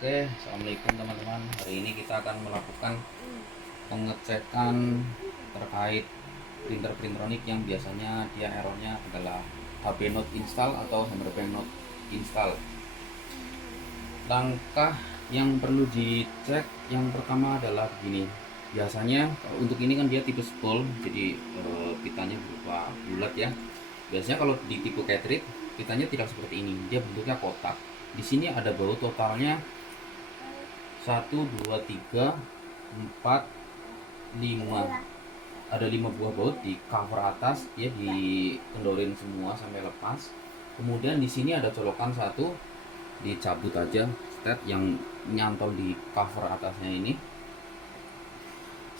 Oke, assalamualaikum teman-teman. Hari ini kita akan melakukan pengecekan terkait printer Printronic yang biasanya dia errornya adalah HP not install atau Hammerbank not install. Langkah yang perlu dicek yang pertama adalah begini. Biasanya untuk ini kan dia tipe spool, jadi pitanya berupa bulat ya. Biasanya kalau di tipe cartridge pitanya tidak seperti ini, dia bentuknya kotak. Di sini ada baut totalnya 1, 2, 3, 4, 5. Ada 5 buah baut di cover atas, dia dikendorin semua sampai lepas. Kemudian di sini ada colokan satu, dicabut aja stet yang nyantol di cover atasnya ini.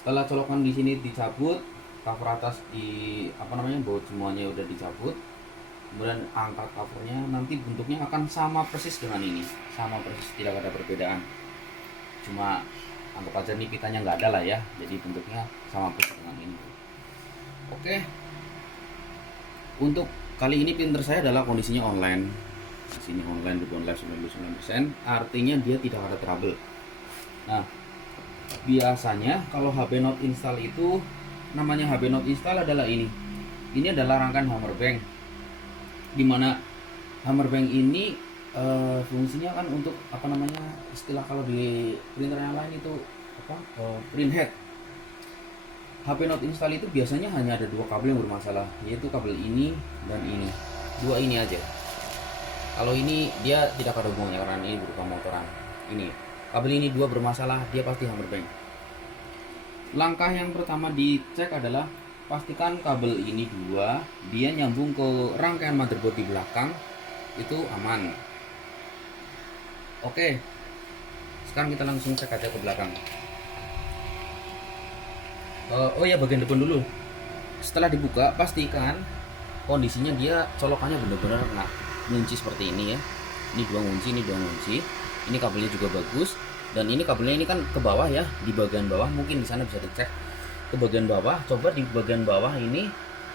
Setelah colokan di sini dicabut, cover atas baut semuanya udah dicabut. Kemudian angkat covernya, nanti bentuknya akan sama persis dengan ini, sama persis, tidak ada perbedaan. Cuma anggap aja nih pitanya nggak ada lah ya, jadi bentuknya sama persis dengan ini. Oke, untuk kali ini printer saya adalah kondisinya online. Di sini online, rebound live 99%, artinya dia tidak ada trouble. Nah, biasanya kalau HP not install itu, namanya HP not install adalah ini adalah rangkaian Hammerbank, dimana Hammerbank ini fungsinya kan untuk istilah kalau di printer yang lain itu print head. HP not install itu biasanya hanya ada dua kabel yang bermasalah, yaitu kabel ini dan ini, dua ini aja. Kalau ini dia tidak ada hubungannya karena ini berupa motoran. Ini kabel ini dua bermasalah, dia pasti Hammerbank. Langkah yang pertama dicek adalah pastikan kabel ini dua, dia nyambung ke rangkaian motherboard di belakang itu aman. Oke, sekarang kita langsung cek aja ke belakang. Oh ya, bagian depan dulu. Setelah dibuka, pastikan kondisinya dia colokannya benar-benar ngunci seperti ini ya. Ini dua ngunci. Ini kabelnya juga bagus. Dan ini kabelnya ini kan ke bawah ya, di bagian bawah, mungkin di sana bisa dicek ke bagian bawah. Coba di bagian bawah ini,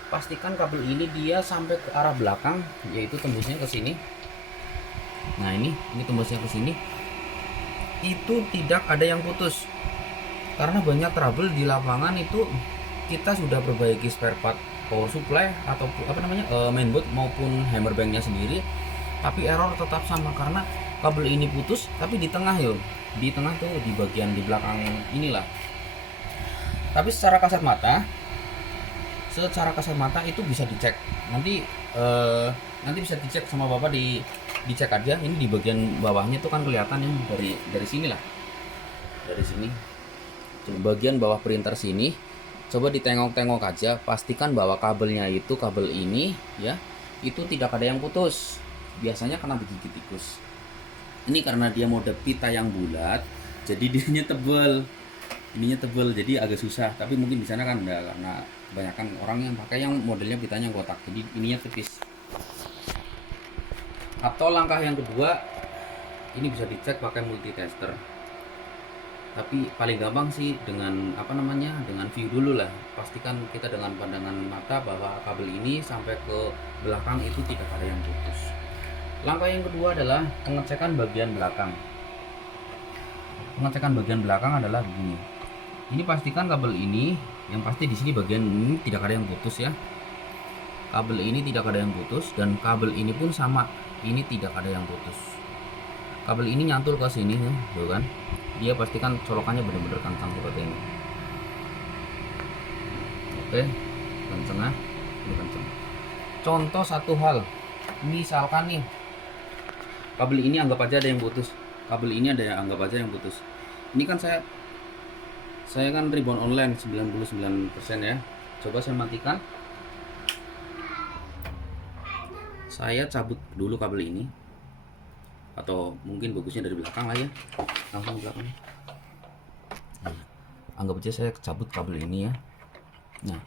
pastikan kabel ini dia sampai ke arah belakang, yaitu tembusnya ke sini. Nah ini tembusnya ke sini, itu tidak ada yang putus. Karena banyak trouble di lapangan itu, kita sudah perbaiki spare part power supply atau mainboard maupun Hammerbanknya sendiri, tapi error tetap sama karena kabel ini putus. Tapi di tengah tuh di bagian di belakang inilah. Tapi secara kasat mata itu bisa dicek. Nanti bisa dicek sama bapak, dicek aja. Ini di bagian bawahnya tuh kan kelihatan ya, dari sini lah, dari sini. Bagian bawah printer sini, coba ditengok-tengok aja, pastikan bahwa kabelnya itu, kabel ini ya, itu tidak ada yang putus. Biasanya kena digigit tikus. Ini karena dia mode pita yang bulat, jadi ininya tebal, jadi agak susah. Tapi mungkin di sana kan enggak, karena kebanyakan orang yang pakai yang modelnya pitanya kotak, jadi ininya tipis. Atau langkah yang kedua, ini bisa dicek pakai multitester. Tapi paling gampang sih dengan dengan view dulu lah. Pastikan kita dengan pandangan mata bahwa kabel ini sampai ke belakang itu tidak ada yang putus. Langkah yang kedua adalah pengecekan bagian belakang. Pengecekan bagian belakang adalah begini. Ini pastikan kabel ini, yang pasti di sini bagian ini tidak ada yang putus ya. Kabel ini tidak ada yang putus, dan kabel ini pun sama, ini tidak ada yang putus. Kabel ini nyantul ke sini ya, tuh kan. Dia pastikan colokannya benar-benar kencang seperti ini. Oke, kencang ya, ini kencang. Contoh satu hal, misalkan nih kabel ini anggap aja ada yang putus. Anggap aja yang putus. Ini kan saya kan rebound online 99% ya. Coba saya matikan. Saya cabut dulu kabel ini, atau mungkin bagusnya dari belakang lah ya, langsung belakang. Nah, anggap aja saya cabut kabel ini ya. Nah,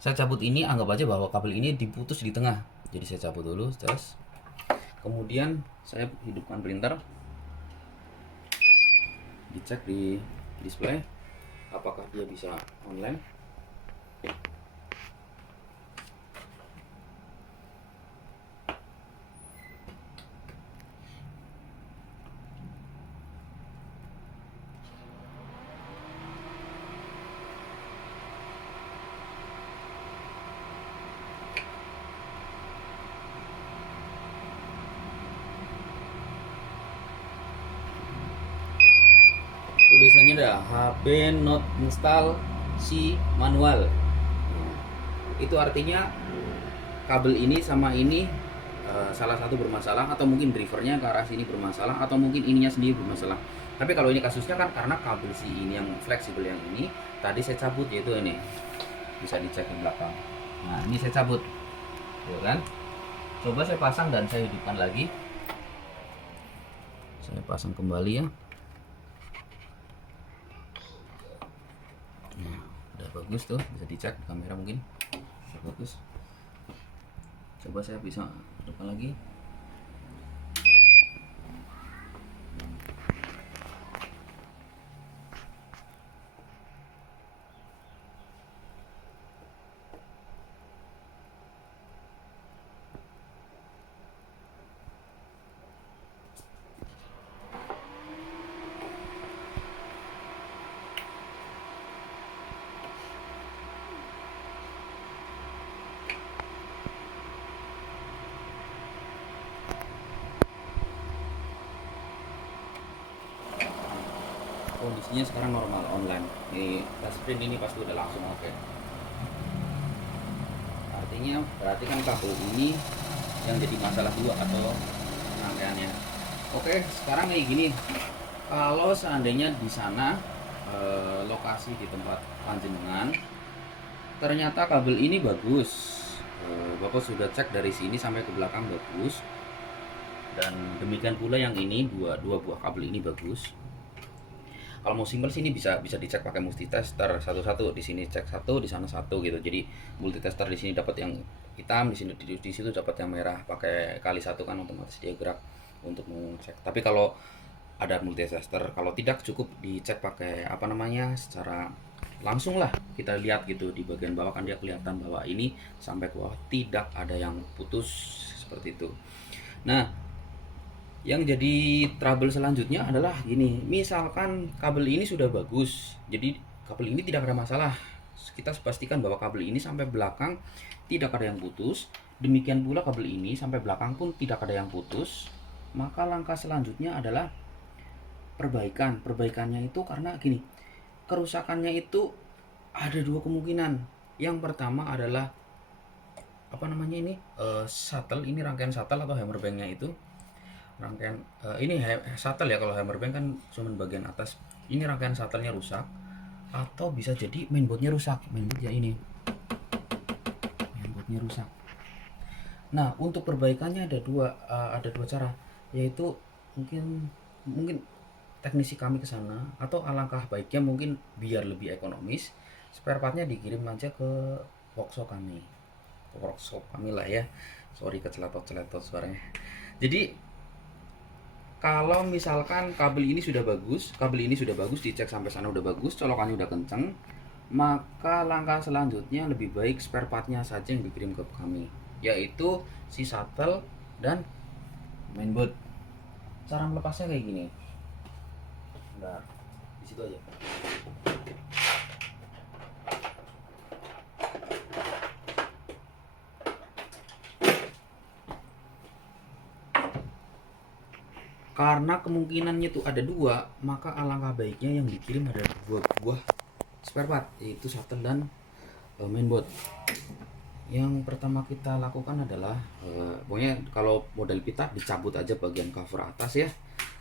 saya cabut ini, anggap aja bahwa kabel ini diputus di tengah. Jadi saya cabut dulu, terus kemudian saya hidupkan printer, dicek di display apakah dia bisa online. ini ada HP not install si manual. Itu artinya kabel ini sama ini salah satu bermasalah, atau mungkin drivernya ke arah sini bermasalah, atau mungkin ininya sendiri bermasalah. Tapi kalau ini kasusnya kan karena kabel si ini yang fleksibel yang ini tadi saya cabut, yaitu ini bisa dicek di belakang. Nah ini saya cabut, ya kan? Coba saya pasang dan saya hidupkan lagi. Saya pasang kembali ya. Nah, udah bagus tuh, bisa dicek di kamera mungkin. Udah bagus. Coba saya bisa hidupkan lagi. Kondisinya sekarang normal online. Ini touchscreen ini pasti udah langsung oke. Artinya berarti kan kabel ini yang jadi masalah dua atau rangkaiannya. Oke, sekarang kayak gini. Kalau seandainya di sana lokasi di tempat panjenengan ternyata kabel ini bagus, Bapak sudah cek dari sini sampai ke belakang bagus, dan demikian pula yang ini dua buah kabel ini bagus. Kalau mau simpel sini bisa dicek pakai multitester satu-satu, di sini cek satu, di sana satu gitu. Jadi multitester di sini dapat yang hitam, di sini di situ dapat yang merah. Pakai kali satu kan otomatis dia gerak untuk mengecek. Tapi kalau ada multitester, kalau tidak cukup dicek pakai apa namanya secara langsung lah, kita lihat gitu di bagian bawah kan dia kelihatan bahwa ini sampai ke bawah tidak ada yang putus seperti itu. Nah, yang jadi trouble selanjutnya adalah gini, misalkan kabel ini sudah bagus, jadi kabel ini tidak ada masalah, kita pastikan bahwa kabel ini sampai belakang tidak ada yang putus, demikian pula kabel ini sampai belakang pun tidak ada yang putus. Maka langkah selanjutnya adalah perbaikannya itu karena gini, kerusakannya itu ada dua kemungkinan. Yang pertama adalah apa namanya ini shuttle, ini rangkaian shuttle atau hammerbanknya itu rangkaian ini shuttle ya, kalau hammerbank kan cuma bagian atas, ini rangkaian shuttle-nya rusak, atau bisa jadi mainboardnya rusak. Mainboard ya ini, mainboardnya rusak. Nah untuk perbaikannya ada dua cara, yaitu mungkin teknisi kami ke sana, atau alangkah baiknya mungkin biar lebih ekonomis spare partnya dikirim aja ke workshop kami lah ya. Sorry keceletot suaranya. Jadi kalau misalkan kabel ini sudah bagus dicek sampai sana udah bagus, colokannya udah kenceng, maka langkah selanjutnya lebih baik spare partnya saja yang dikirim ke kami, yaitu si shuttle dan mainboard. Cara melepasnya kayak gini. Bentar, di situ aja. Karena kemungkinannya itu ada dua, maka alangkah baiknya yang dikirim ada dua buah spare part, yaitu shuttle dan mainboard. Yang pertama kita lakukan adalah pokoknya kalau model pita dicabut aja bagian cover atas ya,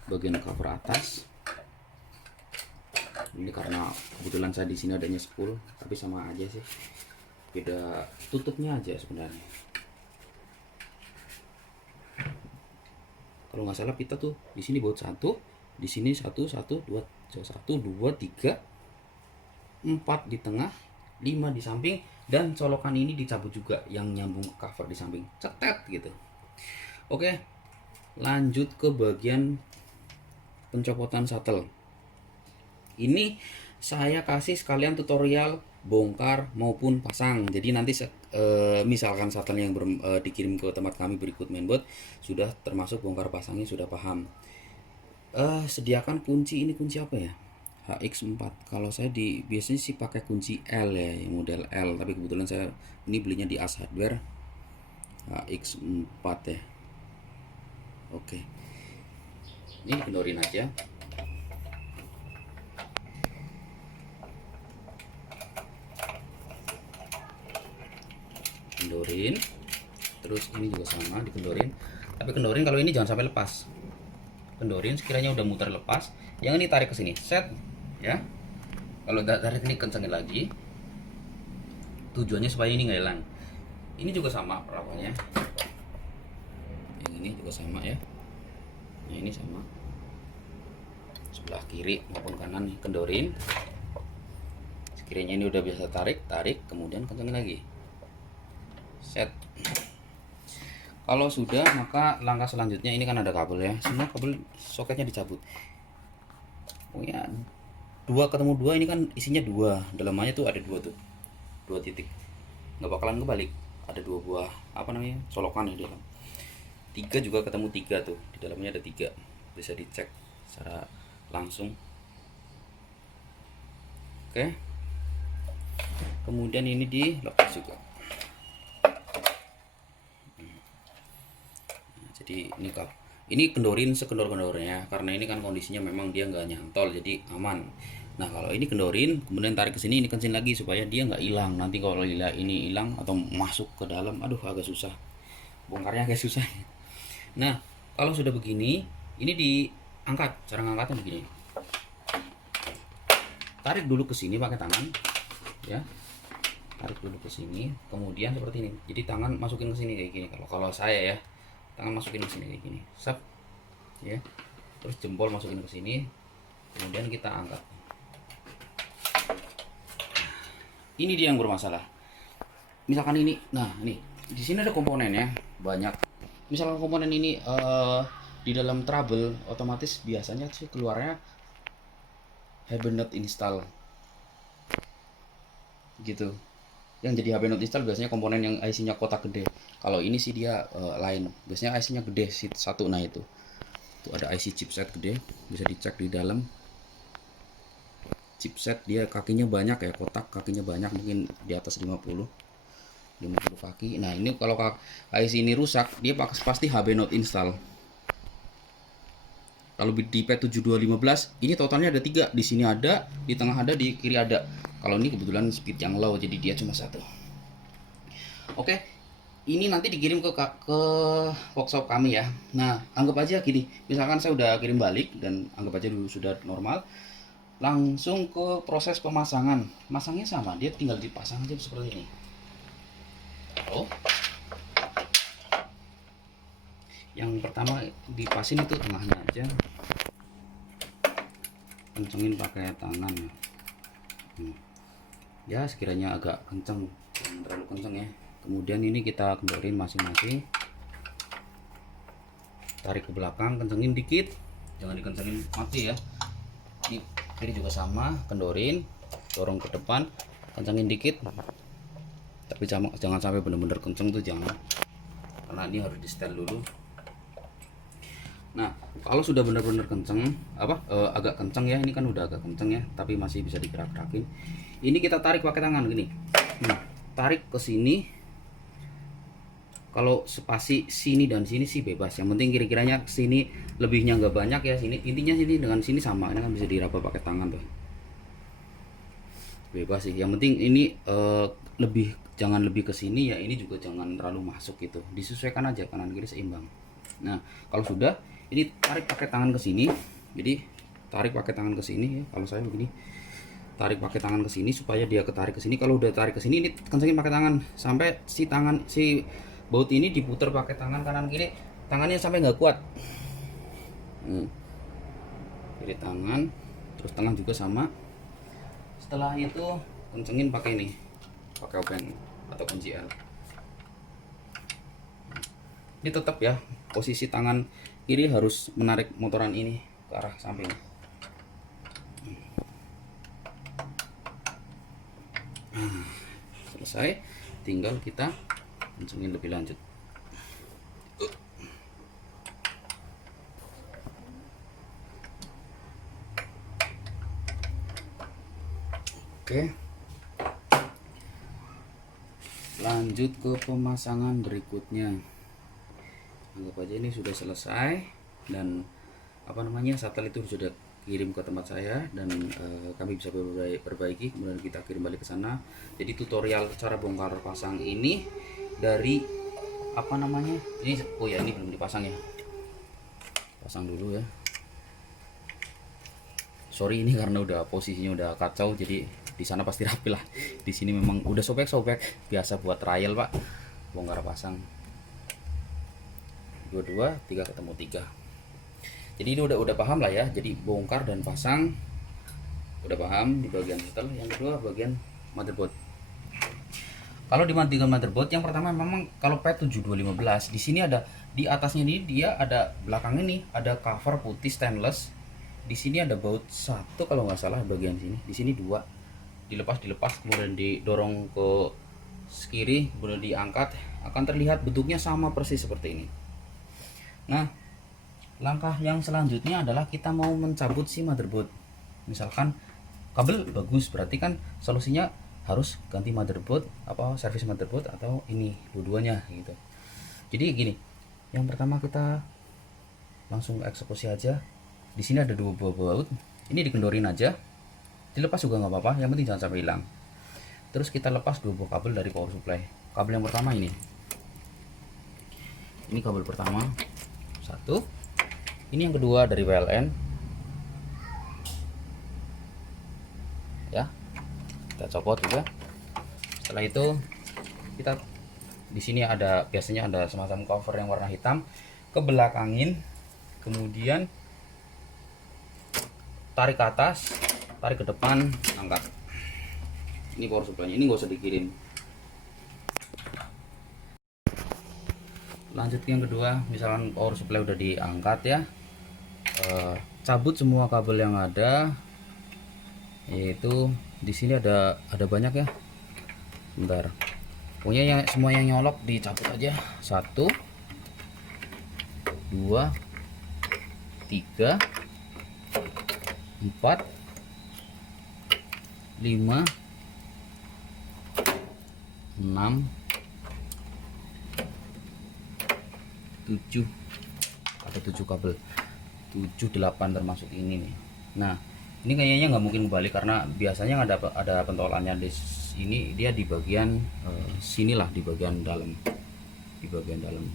bagian cover atas. Ini karena kebetulan saya di sini adanya spool, tapi sama aja sih, beda tutupnya aja sebenarnya. Kalau nggak salah pita tuh di sini baut satu, di sini satu, dua, tiga, 4 di tengah, 5 di samping, dan colokan ini dicabut juga yang nyambung ke cover di samping, cetet gitu. Oke, lanjut ke bagian pencopotan shuttle. Ini saya kasih sekalian tutorial bongkar maupun pasang. Jadi nanti misalkan shuttle yang dikirim ke tempat kami berikut mainboard sudah termasuk bongkar pasangnya sudah paham. Sediakan kunci, ini kunci apa ya? HX4. Kalau saya biasanya sih pakai kunci L ya, yang model L, tapi kebetulan saya ini belinya di As Hardware HX4 ya. Oke. Ini kendorin aja. ini juga sama, dikendorin. Tapi kendorin kalau ini jangan sampai lepas. Kendorin sekiranya udah muter lepas, yang ini tarik ke sini, set ya. Kalau tarik ini kencengin lagi. Tujuannya supaya ini nggak hilang. Ini juga sama perlakuannya. Yang ini juga sama ya. Nah, ini sama. Sebelah kiri maupun kanan nih, kendorin. Sekiranya ini udah biasa tarik, kemudian kencengin lagi. Set. Kalau sudah, maka langkah selanjutnya ini kan ada kabel ya. Semua kabel soketnya dicabut. Oh ya, 2 ketemu 2 ini kan isinya 2. Dalamannya tuh ada 2 tuh. 2 titik. Nggak bakalan kebalik. Ada 2 buah solokan di dalam. 3 juga ketemu 3 tuh. Di dalamnya ada 3. Bisa dicek secara langsung. Oke. Kemudian ini dilepas juga. Jadi ini kendorin sekendor-kendornya, karena ini kan kondisinya memang dia nggak nyantol, jadi aman. Nah kalau ini kendorin kemudian tarik ke sini, ini kencing lagi supaya dia nggak hilang. Nanti kalau ini hilang atau masuk ke dalam, aduh agak susah, bongkarnya agak susah. Nah kalau sudah begini, ini diangkat. Cara ngangkatnya begini, tarik dulu ke sini pakai tangan ya, tarik dulu ke sini, kemudian seperti ini. Jadi tangan masukin ke sini kayak gini. Kalau saya ya, tangan masukin ke sini kayak gini, sap ya. Terus jempol masukin ke sini, kemudian kita angkat. Ini dia yang bermasalah. Misalkan ini, nah ini di sini ada komponennya banyak. Misalkan komponen ini di dalam trouble, otomatis biasanya sih keluarnya have not install gitu. Yang jadi HP not install biasanya komponen yang IC-nya kotak gede. Kalau ini sih dia lain. Biasanya IC-nya gede satu. Nah itu ada IC chipset gede, bisa dicek di dalam. Chipset dia kakinya banyak ya, kotak kakinya banyak, mungkin di atas 50 kaki. Nah ini kalau IC ini rusak, dia pasti HP not install. Kalau di P7215 ini totalnya ada 3, di sini ada, di tengah ada, di kiri ada. Kalau ini kebetulan speed yang low, jadi dia cuma 1. Oke, ini nanti dikirim ke workshop kami ya. Nah, anggap aja gini, misalkan saya udah kirim balik dan anggap aja dulu sudah normal, langsung ke proses pemasangan. Masangnya sama, dia tinggal dipasang aja seperti ini. Oh, yang pertama dipasin itu tengahnya aja, kencengin pakai tangan ya, sekiranya agak kenceng, jangan terlalu kenceng ya. Kemudian ini kita kendorin masing-masing, tarik ke belakang, kencengin dikit, jangan dikencengin mati ya. Ini kiri juga sama, kendorin, dorong ke depan, kencengin dikit, tapi jangan sampai bener-bener kenceng tuh, jangan, karena ini harus di setel dulu. Nah kalau sudah benar-benar kenceng, agak kenceng ya, ini kan udah agak kenceng ya, tapi masih bisa digerak-gerakin. Ini kita tarik pakai tangan gini, tarik ke sini. Kalau spasi sini dan sini sih bebas, yang penting kira-kiranya sini lebihnya nggak banyak ya, sini intinya sini dengan sini sama, ini kan bisa diraba pakai tangan tuh, bebas sih. Yang penting ini jangan lebih ke sini ya, ini juga jangan terlalu masuk gitu, disesuaikan aja kanan kiri seimbang. Nah kalau sudah, ini tarik pakai tangan ke sini. Jadi tarik pakai tangan ke sini ya. Kalau saya begini, tarik pakai tangan ke sini supaya dia ketarik ke sini. Kalau udah tarik ke sini, ini kencengin pakai tangan sampai si baut ini diputar pakai tangan kanan kiri. Tangannya sampai nggak kuat. Kiri tangan, terus tengah juga sama. Setelah itu kencengin pakai ini, pakai obeng atau kunci L. Ini tetap ya, posisi tangan kiri harus menarik motoran ini ke arah samping. Selesai, tinggal kita kencengin lebih lanjut. Oke, lanjut ke pemasangan berikutnya. Anggap aja ini sudah selesai, dan satelit itu sudah kirim ke tempat saya, dan kami bisa perbaiki, kemudian kita kirim balik ke sana. Jadi tutorial cara bongkar pasang ini dari apa namanya ini, oh ya ini belum dipasang ya, pasang dulu ya. Sorry ini karena udah posisinya udah kacau, jadi di sana pasti rapi lah, di sini memang udah sobek-sobek, biasa buat trial pak, bongkar pasang 22 3 ketemu 3. Jadi ini udah paham lah ya, jadi bongkar dan pasang udah paham di bagian setel. Yang kedua bagian motherboard. Kalau di bagian motherboard yang pertama memang kalau P7215 di sini ada di atasnya ini dia ada belakang ini ada cover putih stainless. Di sini ada baut satu kalau nggak salah bagian sini. Di sini dua. Dilepas kemudian didorong ke kiri kemudian diangkat, akan terlihat bentuknya sama persis seperti ini. Nah, langkah yang selanjutnya adalah kita mau mencabut si motherboard. Misalkan kabel bagus, berarti kan solusinya harus ganti motherboard, apa servis motherboard atau ini dua-duanya gitu. Jadi gini, yang pertama kita langsung eksekusi aja. Di sini ada dua buah baut, ini dikendorin aja, dilepas juga nggak apa-apa, yang penting jangan sampai hilang. Terus kita lepas dua buah kabel dari power supply. Kabel yang pertama ini kabel pertama satu, ini yang kedua dari PLN ya, kita copot juga. Setelah itu kita di sini ada biasanya ada semacam cover yang warna hitam, ke belakangin, kemudian tarik ke atas, tarik ke depan, angkat. Ini power supply-nya, ini nggak usah dikirim. Lanjut yang kedua, misalkan power supply udah diangkat ya, cabut semua kabel yang ada, yaitu di sini ada banyak ya. Bentar, pokoknya yang semua yang nyolok dicabut aja. 1 2 3 4 5 6 7, ada 7 kabel, 7 8 termasuk ini nih. Nah ini kayaknya nggak mungkin kembali karena biasanya ada pentolannya di sini, dia di bagian sinilah, di bagian dalam,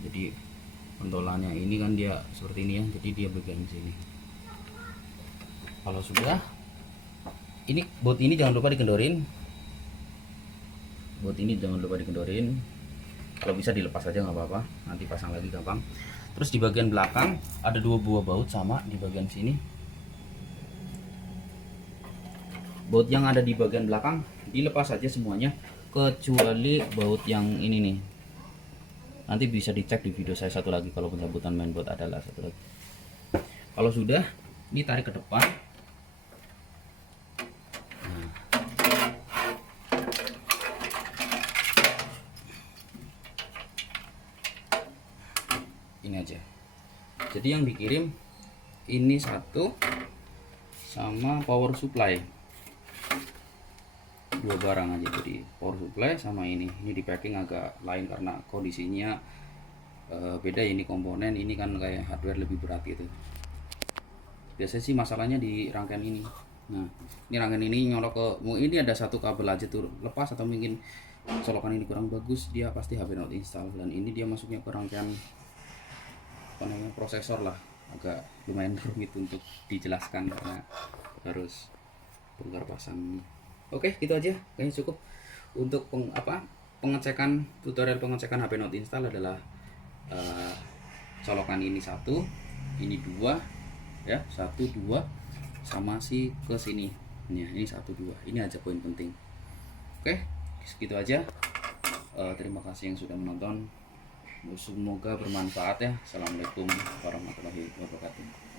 jadi pentolannya ini kan dia seperti ini ya, jadi dia bagian sini. Kalau sudah ini baut ini jangan lupa dikendorin, kalau bisa dilepas aja nggak apa-apa, nanti pasang lagi gampang. Terus di bagian belakang ada dua buah baut sama di bagian sini. Baut yang ada di bagian belakang dilepas aja semuanya kecuali baut yang ini nih. Nanti bisa dicek di video saya satu lagi kalau pencabutan mainboard adalah satu lagi. Kalau sudah, ini tarik ke depan. Ini aja, jadi yang dikirim ini satu sama power supply, dua barang aja. Jadi power supply sama ini di packing agak lain karena kondisinya beda. Ini komponen, ini kan kayak hardware lebih berat gitu. Biasanya sih masalahnya di rangkaian ini. Nah ini rangkaian ini nyolok ke, ini ada satu kabel aja tuh lepas, atau mungkin colokan ini kurang bagus, dia pasti HP not install. Dan ini dia masuknya ke rangkaian prosesor lah, agak lumayan rumit untuk dijelaskan karena harus bongkar pasang. Oke gitu aja kayaknya cukup untuk pengecekan, tutorial pengecekan HP not install adalah colokan ini satu, ini dua ya, 1 2 sama si ke sini ya, ini 1 2, ini aja poin penting. Oke segitu aja. Terima kasih yang sudah menonton. Semoga bermanfaat ya. Assalamualaikum warahmatullahi wabarakatuh.